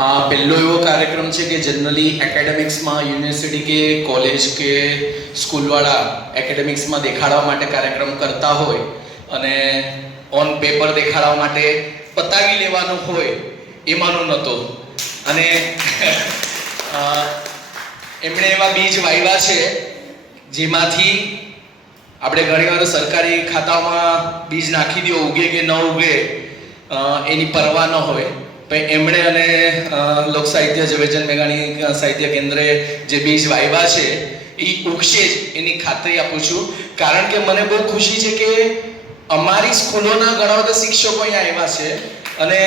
આ પહેલો એવો કાર્યક્રમ છે કે જનરલી એકેડેમિક્સમાં યુનિવર્સિટી કે કોલેજ કે સ્કૂલવાળા એકેડેમિક્સમાં દેખાડવા માટે કાર્યક્રમ કરતા હોય અને ઓન પેપર દેખાડવા માટે પતાવી લેવાનો હોય એમાંનો નહોતો. અને એમણે એવા બીજ વાવ્યા છે જેમાંથી આપણે ઘણીવાર સરકારી ખાતામાં બીજ નાખી દો, ઉગે કે ન ઉગે એની પરવા ન હોય. પણ એમણે અને લોક સાહિત્ય ઝવેરચંદ મેઘાણી સાહિત્ય કેન્દ્રે જે બીજ વાવ્યા છે એ ઉગશે જ એની ખાતરી આપું છું. કારણ કે મને બહુ ખુશી છે કે અમારી સ્કૂલોના ઘણા બધા શિક્ષકો અહીંયા આવ્યા છે અને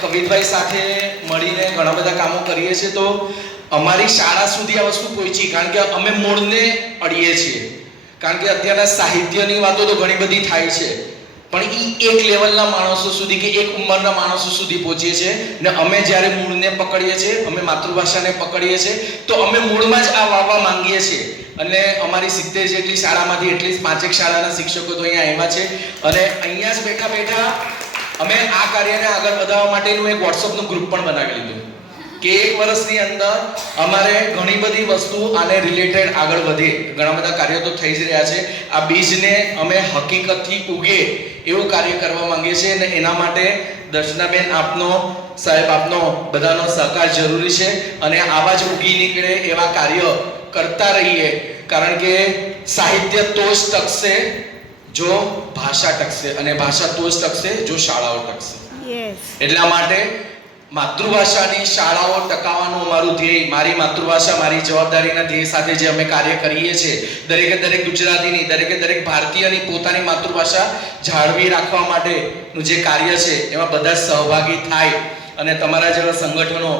કવિતભાઈ સાથે મળીને ઘણા બધા કામો કરીએ છીએ. તો અમારી શાળા સુધી આ વસ્તુ પહોંચી કારણ કે અમે મૂળને અડીએ છીએ. કારણ કે અત્યારના સાહિત્યની વાતો તો ઘણી બધી થાય છે પણ એ એક લેવલના માણસો સુધી કે એક ઉંમરના માણસો સુધી પહોંચીએ છીએ. ને અમે જ્યારે મૂળને પકડીએ છીએ, અમે માતૃભાષાને પકડીએ છીએ તો અમે મૂળમાં જ આ વાવવા માંગીએ છીએ. અને અમારી 70 જેટલી શાળામાંથી એટલીસ્ટ 5 શાળાના શિક્ષકો તો અહીંયા આવ્યા છે અને અહીંયા જ બેઠા બેઠા અમે આ કાર્યને આગળ વધારવા માટેનું એક વોટ્સઅપનું ગ્રુપ પણ બનાવી લીધું કે 1 વર્ષની અંદર અમારે ઘણી બધી વસ્તુ આને રિલેટેડ આગળ વધે. ઘણા બધા કાર્યો તો થઈ જ રહ્યા છે. આ બીજને અમે હકીકતથી ઉગે એવું કાર્ય કરવા માંગીએ છીએ અને એના માટે દર્શનાબેન આપનો બધાનો સહકાર જરૂરી છે અને આવા જ ઉગી નીકળે એવા કાર્ય કરતા રહીએ. કારણ કે સાહિત્ય તો જ ટકશે જો ભાષા ટકશે અને ભાષા તો જ ટકશે જો શાળાઓ ટકશે. એટલા માટે માતૃભાષાની શાળાઓ ટકાવવાનું અમારું ધ્યેય, મારી માતૃભાષા મારી જવાબદારીના ધ્યેય સાથે જે અમે કાર્ય કરીએ છીએ, દરેકે દરેક ગુજરાતીની, દરેકે દરેક ભારતીયની પોતાની માતૃભાષા જાળવી રાખવા માટેનું જે કાર્ય છે એમાં બધા સહભાગી થાય અને તમારા જેવા સંગઠનો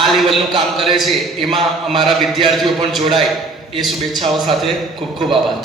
આ લેવલનું કામ કરે છે એમાં અમારા વિદ્યાર્થીઓ પણ જોડાય એ શુભેચ્છાઓ સાથે ખૂબ ખૂબ આભાર.